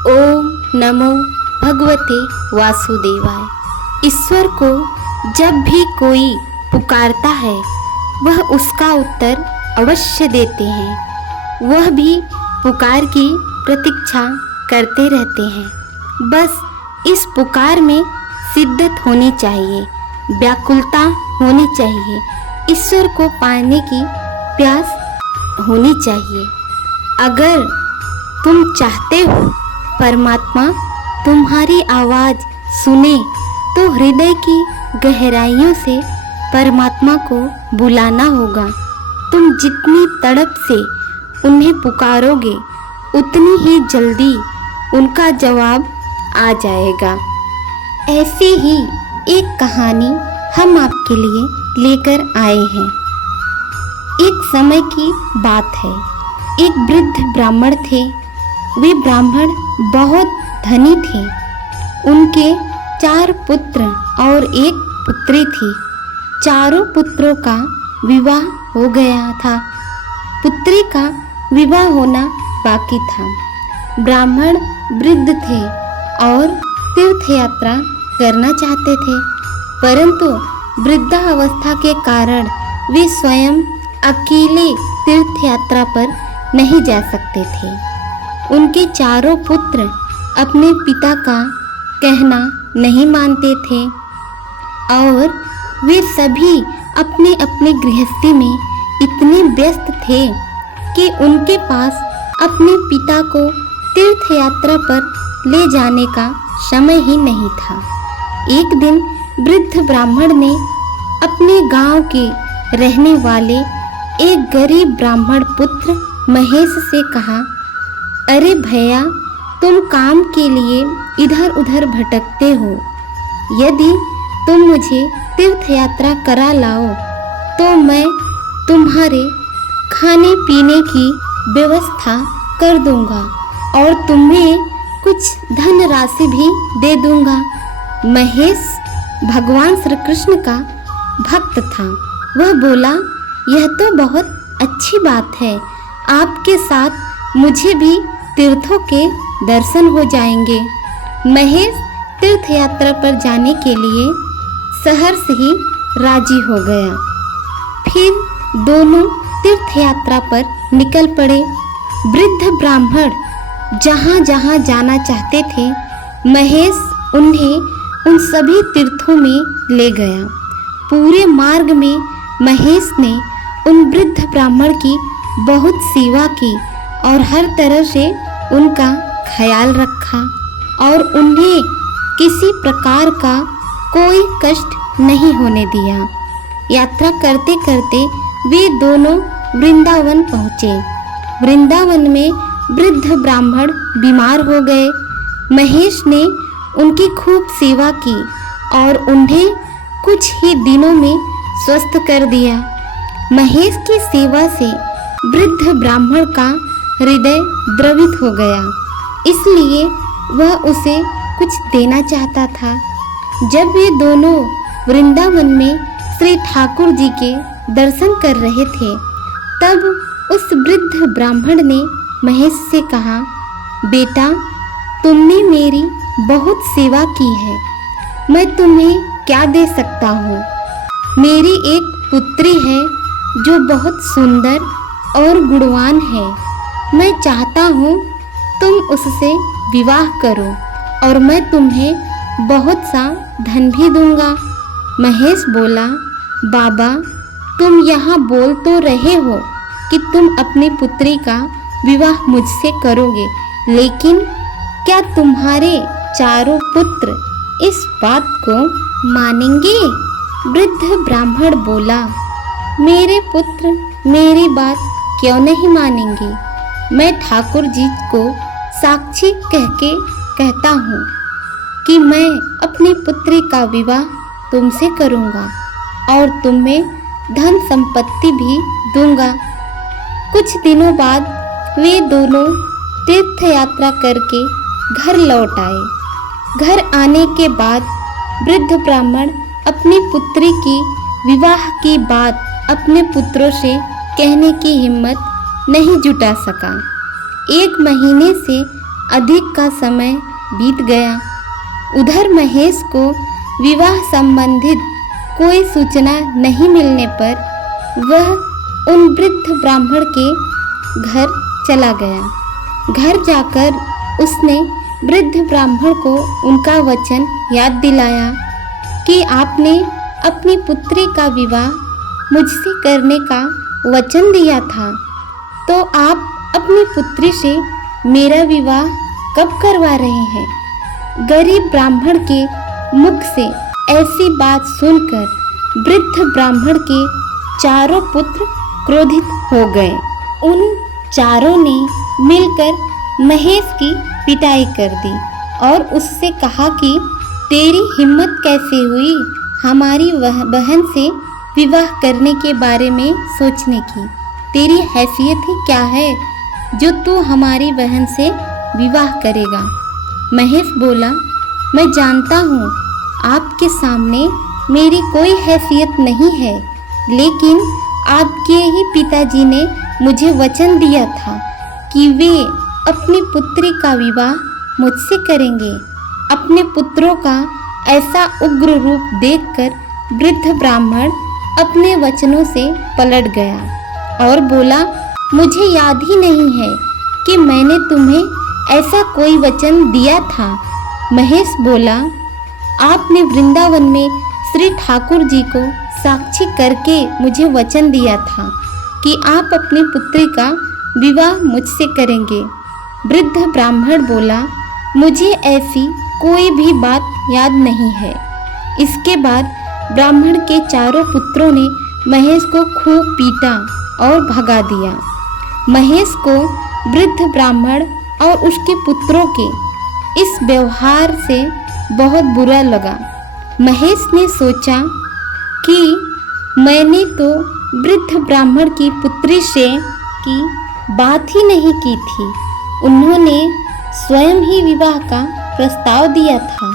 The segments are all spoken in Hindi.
ओम नमो भगवते वासुदेवाय। ईश्वर को जब भी कोई पुकारता है वह उसका उत्तर अवश्य देते हैं। वह भी पुकार की प्रतीक्षा करते रहते हैं। बस इस पुकार में शिद्दत होनी चाहिए, व्याकुलता होनी चाहिए, ईश्वर को पाने की प्यास होनी चाहिए। अगर तुम चाहते हो परमात्मा तुम्हारी आवाज़ सुने तो हृदय की गहराइयों से परमात्मा को बुलाना होगा। तुम जितनी तड़प से उन्हें पुकारोगे उतनी ही जल्दी उनका जवाब आ जाएगा। ऐसी ही एक कहानी हम आपके लिए लेकर आए हैं। एक समय की बात है, एक वृद्ध ब्राह्मण थे। वे ब्राह्मण बहुत धनी थे। उनके 4 पुत्र और 1 पुत्री थी। चारों पुत्रों का विवाह हो गया था, पुत्री का विवाह होना बाकी था। ब्राह्मण वृद्ध थे और तीर्थ यात्रा करना चाहते थे, परंतु वृद्धावस्था के कारण वे स्वयं अकेले तीर्थ यात्रा पर नहीं जा सकते थे। उनके चारों पुत्र अपने पिता का कहना नहीं मानते थे और वे सभी अपने अपने गृहस्थी में इतने व्यस्त थे कि उनके पास अपने पिता को तीर्थ यात्रा पर ले जाने का समय ही नहीं था। एक दिन वृद्ध ब्राह्मण ने अपने गांव के रहने वाले एक गरीब ब्राह्मण पुत्र महेश से कहा, अरे भैया, तुम काम के लिए इधर उधर भटकते हो। यदि तुम मुझे तीर्थ यात्रा करा लाओ तो मैं तुम्हारे खाने पीने की व्यवस्था कर दूंगा और तुम्हें कुछ धन राशि भी दे दूंगा। महेश भगवान श्री कृष्ण का भक्त था। वह बोला, यह तो बहुत अच्छी बात है, आपके साथ मुझे भी तीर्थों के दर्शन हो जाएंगे। महेश तीर्थ यात्रा पर जाने के लिए शहर से ही राजी हो गया। फिर दोनों तीर्थ यात्रा पर निकल पड़े। वृद्ध ब्राह्मण जहाँ जहाँ जाना चाहते थे महेश उन्हें उन सभी तीर्थों में ले गया। पूरे मार्ग में महेश ने उन वृद्ध ब्राह्मण की बहुत सेवा की और हर तरह से उनका ख्याल रखा और उन्हें किसी प्रकार का कोई कष्ट नहीं होने दिया। यात्रा करते करते वे दोनों वृंदावन पहुँचे। वृंदावन में वृद्ध ब्राह्मण बीमार हो गए। महेश ने उनकी खूब सेवा की और उन्हें कुछ ही दिनों में स्वस्थ कर दिया। महेश की सेवा से वृद्ध ब्राह्मण का हृदय द्रवित हो गया, इसलिए वह उसे कुछ देना चाहता था। जब वे दोनों वृंदावन में श्री ठाकुर जी के दर्शन कर रहे थे तब उस वृद्ध ब्राह्मण ने महेश से कहा, बेटा, तुमने मेरी बहुत सेवा की है, मैं तुम्हें क्या दे सकता हूँ। मेरी एक पुत्री है जो बहुत सुंदर और गुणवान है। मैं चाहता हूँ तुम उससे विवाह करो और मैं तुम्हें बहुत सा धन भी दूंगा। महेश बोला, बाबा, तुम यहाँ बोल तो रहे हो कि तुम अपनी पुत्री का विवाह मुझसे करोगे, लेकिन क्या तुम्हारे चारों पुत्र इस बात को मानेंगे? वृद्ध ब्राह्मण बोला, मेरे पुत्र मेरी बात क्यों नहीं मानेंगे? मैं ठाकुर जी को साक्षी कह के कहता हूँ कि मैं अपनी पुत्री का विवाह तुमसे करूँगा और तुम्हें धन संपत्ति भी दूंगा। कुछ दिनों बाद वे दोनों तीर्थ यात्रा करके घर लौट आए। घर आने के बाद वृद्ध ब्राह्मण अपनी पुत्री की विवाह की बात अपने पुत्रों से कहने की हिम्मत नहीं जुटा सका। 1 महीने से अधिक का समय बीत गया। उधर महेश को विवाह संबंधित कोई सूचना नहीं मिलने पर वह उन वृद्ध ब्राह्मण के घर चला गया। घर जाकर उसने वृद्ध ब्राह्मण को उनका वचन याद दिलाया कि आपने अपनी पुत्री का विवाह मुझसे करने का वचन दिया था, तो आप अपनी पुत्री से मेरा विवाह कब करवा रहे हैं? गरीब ब्राह्मण के मुख से ऐसी बात सुनकर वृद्ध ब्राह्मण के चारों पुत्र क्रोधित हो गए। उन चारों ने मिलकर महेश की पिटाई कर दी और उससे कहा कि तेरी हिम्मत कैसे हुई हमारी बहन से विवाह करने के बारे में सोचने की? तेरी हैसियत ही क्या है जो तू हमारी बहन से विवाह करेगा? महेश बोला, मैं जानता हूँ आपके सामने मेरी कोई हैसियत नहीं है, लेकिन आपके ही पिताजी ने मुझे वचन दिया था कि वे अपनी पुत्री का विवाह मुझसे करेंगे। अपने पुत्रों का ऐसा उग्र रूप देखकर वृद्ध ब्राह्मण अपने वचनों से पलट गया और बोला, मुझे याद ही नहीं है कि मैंने तुम्हें ऐसा कोई वचन दिया था। महेश बोला, आपने वृंदावन में श्री ठाकुर जी को साक्षी करके मुझे वचन दिया था कि आप अपनी पुत्री का विवाह मुझसे करेंगे। वृद्ध ब्राह्मण बोला, मुझे ऐसी कोई भी बात याद नहीं है। इसके बाद ब्राह्मण के चारों पुत्रों ने महेश को खूब पीटा और भगा दिया। महेश को वृद्ध ब्राह्मण और उसके पुत्रों के इस व्यवहार से बहुत बुरा लगा। महेश ने सोचा कि मैंने तो वृद्ध ब्राह्मण की पुत्री से की बात ही नहीं की थी। उन्होंने स्वयं ही विवाह का प्रस्ताव दिया था,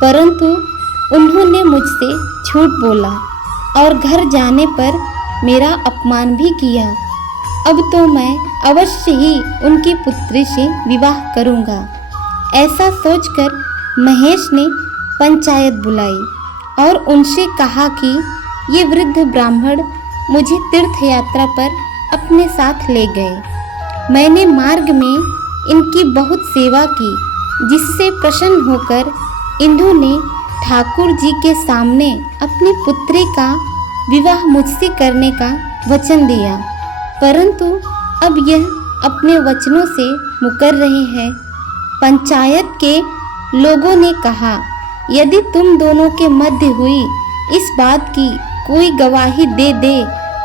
परंतु उन्होंने मुझसे झूठ बोला और घर जाने पर मेरा अपमान भी किया। अब तो मैं अवश्य ही उनकी पुत्री से विवाह करूंगा। ऐसा सोचकर महेश ने पंचायत बुलाई और उनसे कहा कि ये वृद्ध ब्राह्मण मुझे तीर्थ यात्रा पर अपने साथ ले गए। मैंने मार्ग में इनकी बहुत सेवा की, जिससे प्रसन्न होकर इन्होंने ठाकुर जी के सामने अपनी पुत्री का विवाह मुझसे करने का वचन दिया, परंतु अब यह अपने वचनों से मुकर रहे हैं। पंचायत के लोगों ने कहा, यदि तुम दोनों के मध्य हुई इस बात की कोई गवाही दे दे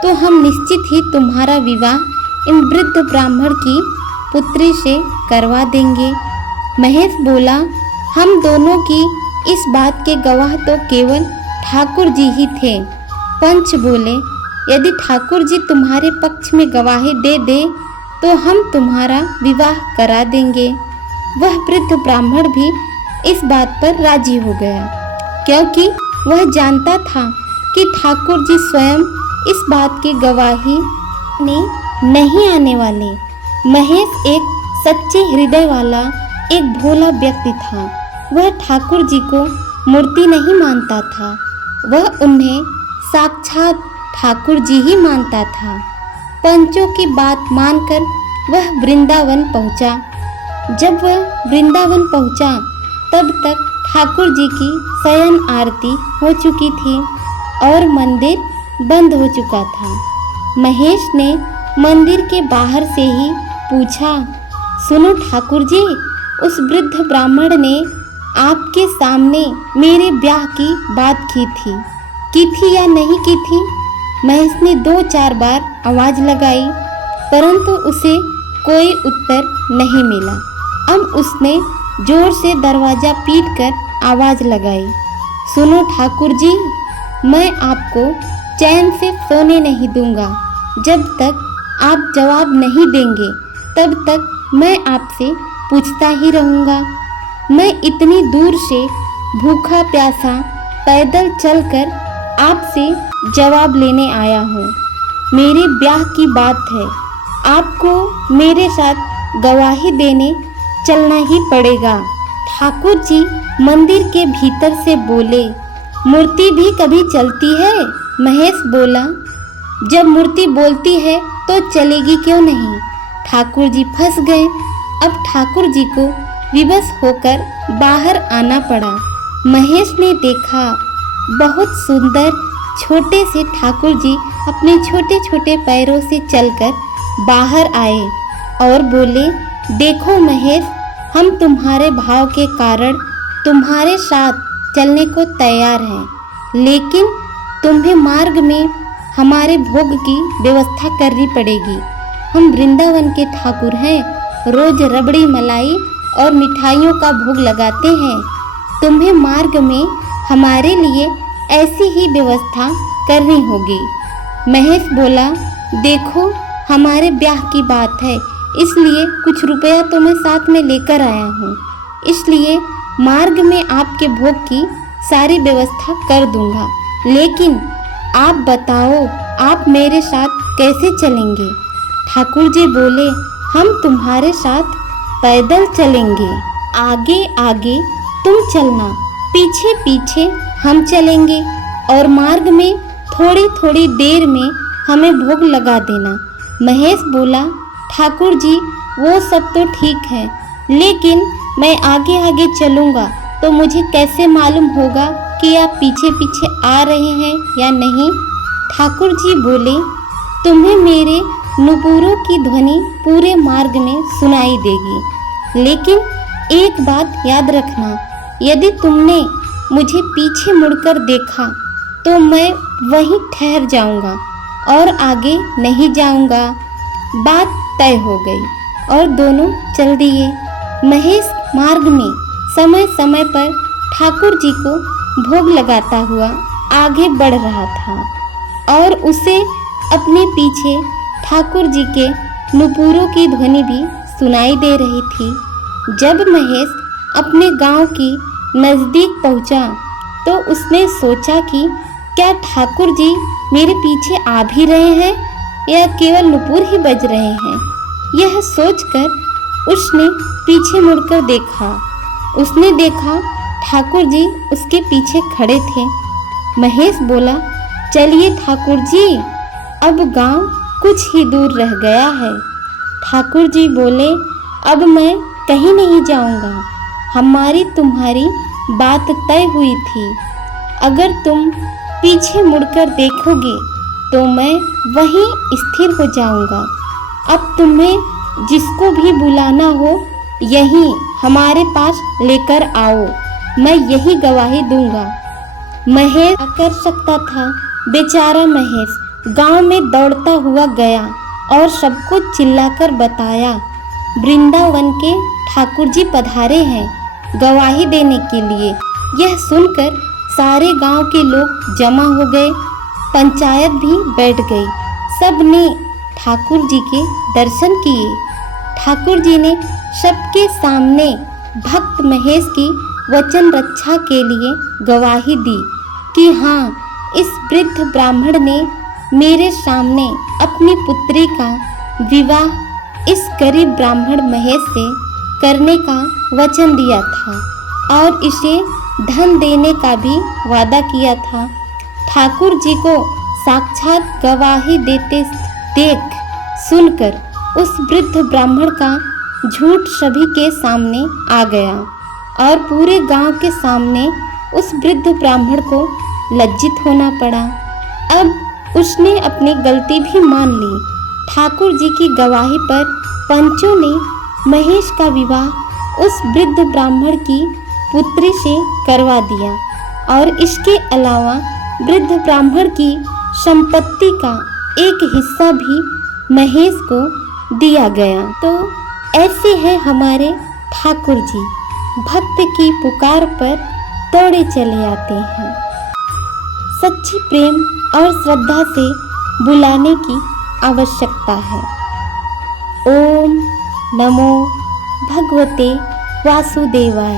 तो हम निश्चित ही तुम्हारा विवाह इन वृद्ध ब्राह्मण की पुत्री से करवा देंगे। महेश बोला, हम दोनों की इस बात के गवाह तो केवल ठाकुर जी ही थे। पंच बोले, यदि ठाकुर जी तुम्हारे पक्ष में गवाही दे दे तो हम तुम्हारा विवाह करा देंगे। वह वृद्ध ब्राह्मण भी इस बात पर राजी हो गया, क्योंकि वह जानता था कि ठाकुर जी स्वयं इस बात की गवाही में नहीं आने वाले। महेश एक सच्चे हृदय वाला एक भोला व्यक्ति था। वह ठाकुर जी को मूर्ति नहीं मानता था, वह उन्हें साक्षात ठाकुर जी ही मानता था। पंचों की बात मानकर वह वृंदावन पहुंचा। जब वह वृंदावन पहुंचा तब तक ठाकुर जी की शयन आरती हो चुकी थी और मंदिर बंद हो चुका था। महेश ने मंदिर के बाहर से ही पूछा, सुनो ठाकुर जी, उस वृद्ध ब्राह्मण ने आपके सामने मेरे ब्याह की बात की थी या नहीं की थी? महेश ने 2-4 बार आवाज़ लगाई, परंतु उसे कोई उत्तर नहीं मिला। अब उसने जोर से दरवाज़ा पीटकर आवाज़ लगाई, सुनो ठाकुर जी, मैं आपको चैन से सोने नहीं दूंगा। जब तक आप जवाब नहीं देंगे तब तक मैं आपसे पूछता ही रहूँगा। मैं इतनी दूर से भूखा प्यासा पैदल चलकर आपसे जवाब लेने आया हूँ। मेरे ब्याह की बात है, आपको मेरे साथ गवाही देने चलना ही पड़ेगा। ठाकुर जी मंदिर के भीतर से बोले, मूर्ति भी कभी चलती है? महेश बोला, जब मूर्ति बोलती है तो चलेगी क्यों नहीं। ठाकुर जी फंस गए। अब ठाकुर जी को विवश होकर बाहर आना पड़ा। महेश ने देखा, बहुत सुंदर छोटे से ठाकुर जी अपने छोटे छोटे पैरों से चलकर बाहर आए और बोले, देखो महेश, हम तुम्हारे भाव के कारण तुम्हारे साथ चलने को तैयार हैं, लेकिन तुम्हें मार्ग में हमारे भोग की व्यवस्था करनी पड़ेगी। हम वृंदावन के ठाकुर हैं, रोज रबड़ी मलाई और मिठाइयों का भोग लगाते हैं। तुम्हें मार्ग में हमारे लिए ऐसी ही व्यवस्था करनी होगी। महेश बोला, देखो हमारे ब्याह की बात है, इसलिए कुछ रुपया तो मैं साथ में लेकर आया हूँ, इसलिए मार्ग में आपके भोग की सारी व्यवस्था कर दूंगा। लेकिन आप बताओ, आप मेरे साथ कैसे चलेंगे? ठाकुर जी बोले, हम तुम्हारे साथ पैदल चलेंगे। आगे आगे तुम चलना, पीछे पीछे हम चलेंगे और मार्ग में थोड़ी थोड़ी देर में हमें भोग लगा देना। महेश बोला, ठाकुर जी वो सब तो ठीक है, लेकिन मैं आगे आगे चलूँगा तो मुझे कैसे मालूम होगा कि आप पीछे पीछे आ रहे हैं या नहीं? ठाकुर जी बोले, तुम्हें मेरे नुपुरों की ध्वनि पूरे मार्ग में सुनाई देगी, लेकिन एक बात याद रखना, यदि तुमने मुझे पीछे मुड़कर देखा तो मैं वहीं ठहर जाऊंगा और आगे नहीं जाऊंगा। बात तय हो गई और दोनों चल दिए। महेश मार्ग में समय समय पर ठाकुर जी को भोग लगाता हुआ आगे बढ़ रहा था और उसे अपने पीछे ठाकुर जी के नुपुरों की ध्वनि भी सुनाई दे रही थी। जब महेश अपने गांव की नज़दीक पहुंचा तो उसने सोचा कि क्या ठाकुर जी मेरे पीछे आ भी रहे हैं या केवल नुपुर ही बज रहे हैं। यह सोचकर उसने पीछे मुड़कर देखा। उसने देखा ठाकुर जी उसके पीछे खड़े थे। महेश बोला, चलिए ठाकुर जी, अब गांव कुछ ही दूर रह गया है। ठाकुर जी बोले, अब मैं कहीं नहीं जाऊंगा, हमारी तुम्हारी बात तय हुई थी। अगर तुम पीछे मुड़कर देखोगे तो मैं वहीं स्थिर हो जाऊंगा। अब तुम्हें जिसको भी बुलाना हो यहीं हमारे पास लेकर आओ, मैं यही गवाही दूंगा। महेश कर सकता था। बेचारा महेश गांव में दौड़ता हुआ गया और सबको चिल्लाकर बताया, वृंदावन के ठाकुर जी पधारे हैं गवाही देने के लिए। यह सुनकर सारे गांव के लोग जमा हो गए, पंचायत भी बैठ गई। सब ने ठाकुर जी के दर्शन किए। ठाकुर जी ने सबके सामने भक्त महेश की वचन रक्षा के लिए गवाही दी कि हाँ, इस वृद्ध ब्राह्मण ने मेरे सामने अपनी पुत्री का विवाह इस गरीब ब्राह्मण महेश से करने का वचन दिया था और इसे धन देने का भी वादा किया था। ठाकुर जी को साक्षात गवाही देते देख सुनकर उस वृद्ध ब्राह्मण का झूठ सभी के सामने आ गया और पूरे गांव के सामने उस वृद्ध ब्राह्मण को लज्जित होना पड़ा। अब उसने अपनी गलती भी मान ली। ठाकुर जी की गवाही पर पंचों ने महेश का विवाह उस वृद्ध ब्राह्मण की पुत्री से करवा दिया और इसके अलावा वृद्ध ब्राह्मण की संपत्ति का एक हिस्सा भी महेश को दिया गया। तो ऐसे हैं हमारे ठाकुर जी, भक्त की पुकार पर दौड़े चले आते हैं। सच्ची प्रेम और श्रद्धा से बुलाने की आवश्यकता है। ओम नमो भगवते वासुदेवाय।